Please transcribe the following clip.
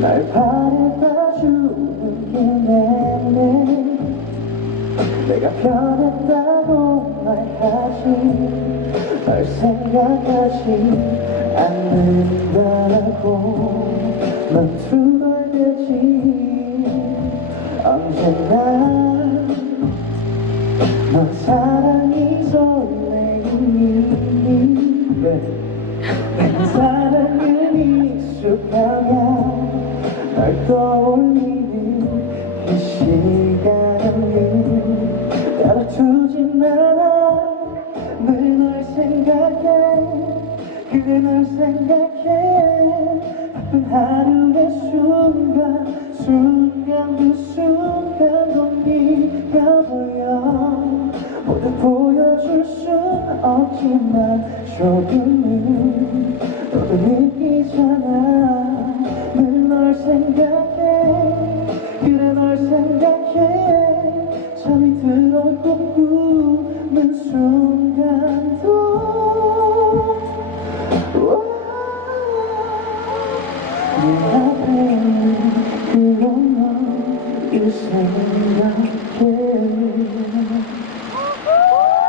날 바래봐주는 게내내 내가 변했다고 말하지 널 생각하지 않는다고 넌 투덜대지 언제나 넌 사랑이 설레이니 내 네. 사랑은 익숙하냐 널 떠올리는 이 시간을 따라주진 않아. 늘 널 생각해? 그래 널 생각해. 바쁜 하루의 순간 순간 그 순간도 네가 보여. 모두 보여줄 순 없지만 조금은 너도 느끼잖아 잠이 들어 꿈꾸는 순간도. 네 앞에 있는 그런 너이 생각